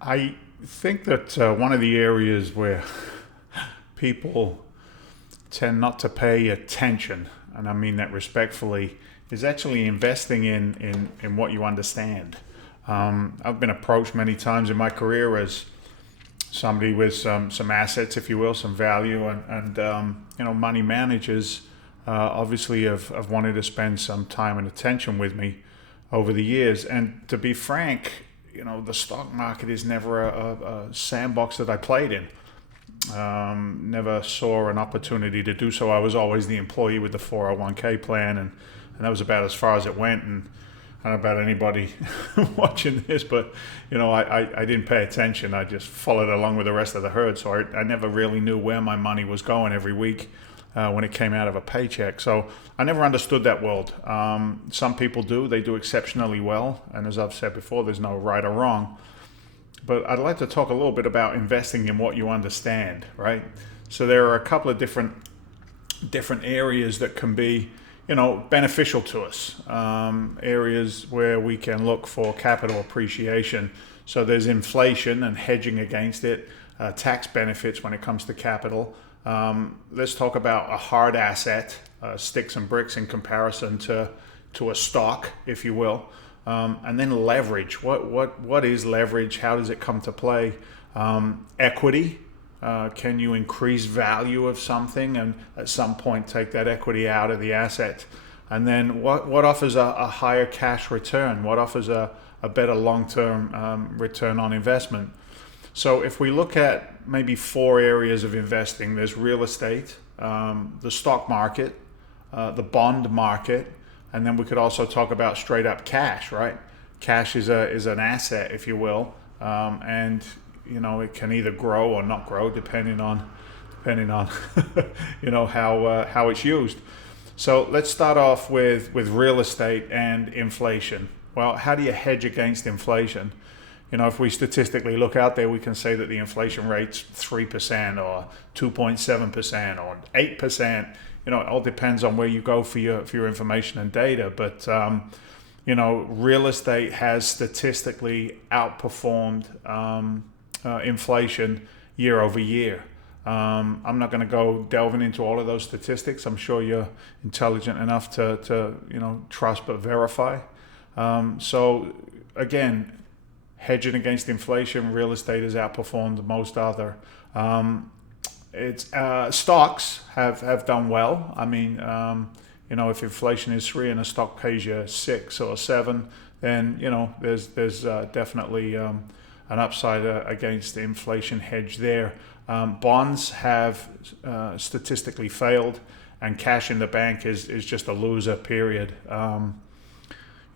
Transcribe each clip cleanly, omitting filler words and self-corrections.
I think that one of the areas where people tend not to pay attention, and I mean that respectfully, is actually investing in what you understand. I've been approached many times in my career as somebody with some assets, if you will, some value, and money managers obviously have wanted to spend some time and attention with me over the years. And to be frank, the stock market is never a sandbox that I played in. Never saw an opportunity to do so. I was always the employee with the 401k plan, and that was about as far as it went. And I don't know about anybody watching this, but I didn't pay attention. I just followed along with the rest of the herd. So I never really knew where my money was going every week when it came out of a paycheck. So I never understood that world. Some people do. They do exceptionally well. And as I've said before, there's no right or wrong. But I'd like to talk a little bit about investing in what you understand, right? So there are a couple of different areas that can be, beneficial to us. Areas where we can look for capital appreciation. So there's inflation and hedging against it, tax benefits when it comes to capital. Let's talk about a hard asset, sticks and bricks in comparison to a stock, if you will. And then leverage. What is leverage? How does it come to play? Equity. Can you increase value of something and at some point take that equity out of the asset? And then what offers a higher cash return? What offers a better long-term return on investment? So if we look at maybe four areas of investing, there's real estate, the stock market, the bond market, and then we could also talk about straight up cash, right? Cash is an asset, if you will, and it can either grow or not grow depending on how it's used. So let's start off with real estate and inflation. Well, how do you hedge against inflation? If we statistically look out there, we can say that the inflation rate's 3% or 2.7% or 8%. It all depends on where you go for your information and data. But, real estate has statistically outperformed inflation year over year. I'm not going to go delving into all of those statistics. I'm sure you're intelligent enough to trust but verify. So, again, hedging against inflation, real estate has outperformed most other. It's stocks have done well. I mean, if inflation is 3 and a stock pays you 6 or 7, then there's definitely an upside against the inflation hedge there. Bonds have statistically failed, and cash in the bank is just a loser. Period.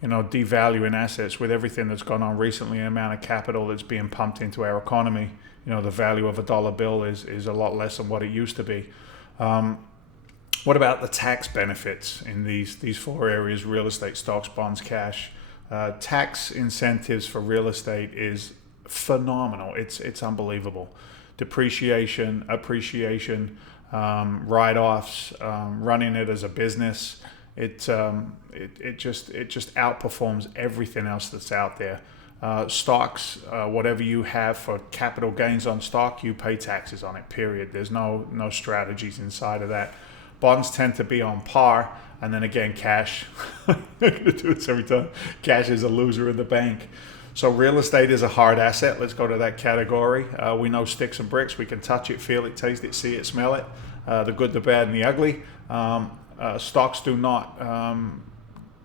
Devaluing assets with everything that's gone on recently, the amount of capital that's being pumped into our economy. The value of a dollar bill is a lot less than what it used to be. What about the tax benefits in these four areas: real estate, stocks, bonds, cash? Tax incentives for real estate is phenomenal. It's unbelievable. Depreciation, appreciation, write-offs, running it as a business. It just outperforms everything else that's out there. Stocks, whatever you have for capital gains on stock, you pay taxes on it, period. There's no strategies inside of that. Bonds tend to be on par, and then again, cash. I'm going to do this every time. Cash is a loser in the bank. So real estate is a hard asset. Let's go to that category. We know sticks and bricks. We can touch it, feel it, taste it, see it, smell it. The good, the bad, and the ugly. Stocks do not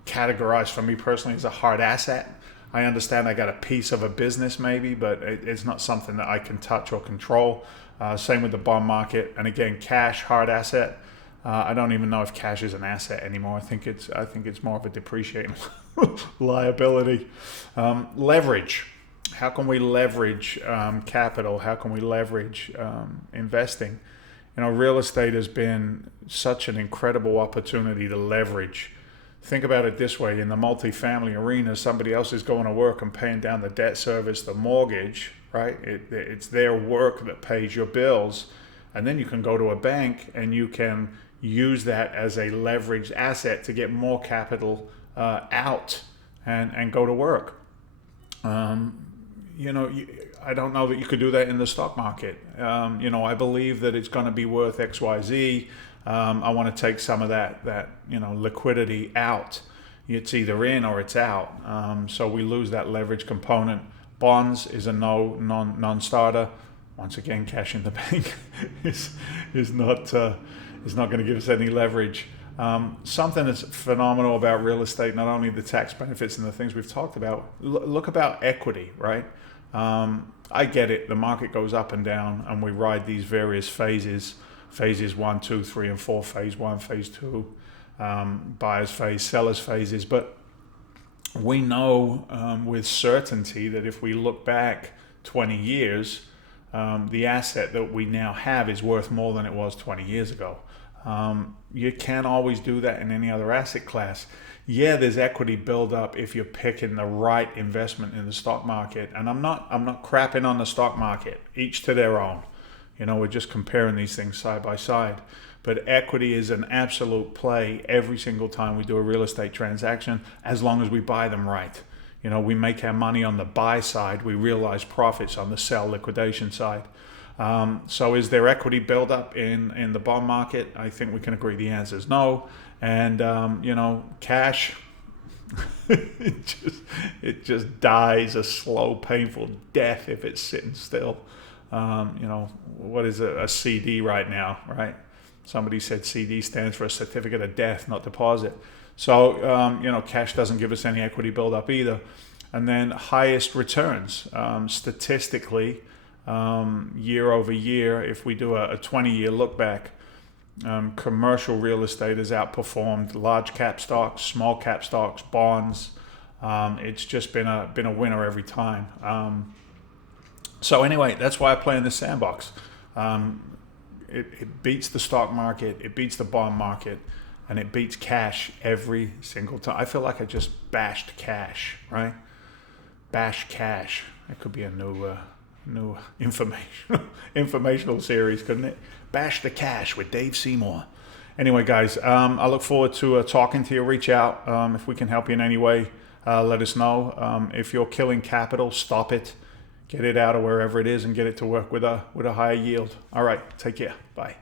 categorize for me personally as a hard asset. I understand I got a piece of a business maybe, but it's not something that I can touch or control. Same with the bond market. And again, cash, hard asset. I don't even know if cash is an asset anymore. I think it's more of a depreciating liability. Leverage. How can we leverage capital? How can we leverage investing? Real estate has been such an incredible opportunity to leverage. Think about it this way: in the multifamily arena, somebody else is going to work and paying down the debt service, the mortgage, right? It's their work that pays your bills. And then you can go to a bank and you can use that as a leveraged asset to get more capital out and go to work. I don't know that you could do that in the stock market. I believe that it's going to be worth X, Y, Z. I want to take some of that liquidity out. It's either in or it's out. So we lose that leverage component. Bonds is a non-starter. Once again, cash in the bank is not going to give us any leverage. Something that's phenomenal about real estate, not only the tax benefits and the things we've talked about, look about equity, right? I get it. The market goes up and down, and we ride these various phases 1, 2, 3, and 4, phase 1, phase 2, buyer's phase, seller's phases. But we know with certainty that if we look back 20 years, the asset that we now have is worth more than it was 20 years ago. You can't always do that in any other asset class. Yeah, there's equity buildup if you're picking the right investment in the stock market. And I'm not crapping on the stock market. Each to their own. We're just comparing these things side by side. But equity is an absolute play every single time we do a real estate transaction, as long as we buy them right. We make our money on the buy side. We realize profits on the sell liquidation side. So is there equity buildup in the bond market? I think we can agree the answer is no. And, cash, it just dies a slow, painful death if it's sitting still. What is a CD right now, right? Somebody said CD stands for a certificate of death, not deposit. So, cash doesn't give us any equity buildup either. And then highest returns, statistically, year over year, if we do a 20-year look back, commercial real estate has outperformed large cap stocks, small cap stocks, bonds. It's just been a winner every time. So anyway, that's why I play in the sandbox. It beats the stock market, it beats the bond market, and it beats cash every single time. I feel like I just bashed cash, right? Bash cash. That could be a new informational series, couldn't it? Bash the Cash with Dave Seymour. Anyway, guys, I look forward to talking to you. Reach out if we can help you in any way. Let us know. If you're killing capital, stop it. Get it out of wherever it is and get it to work with a higher yield. All right, take care. Bye.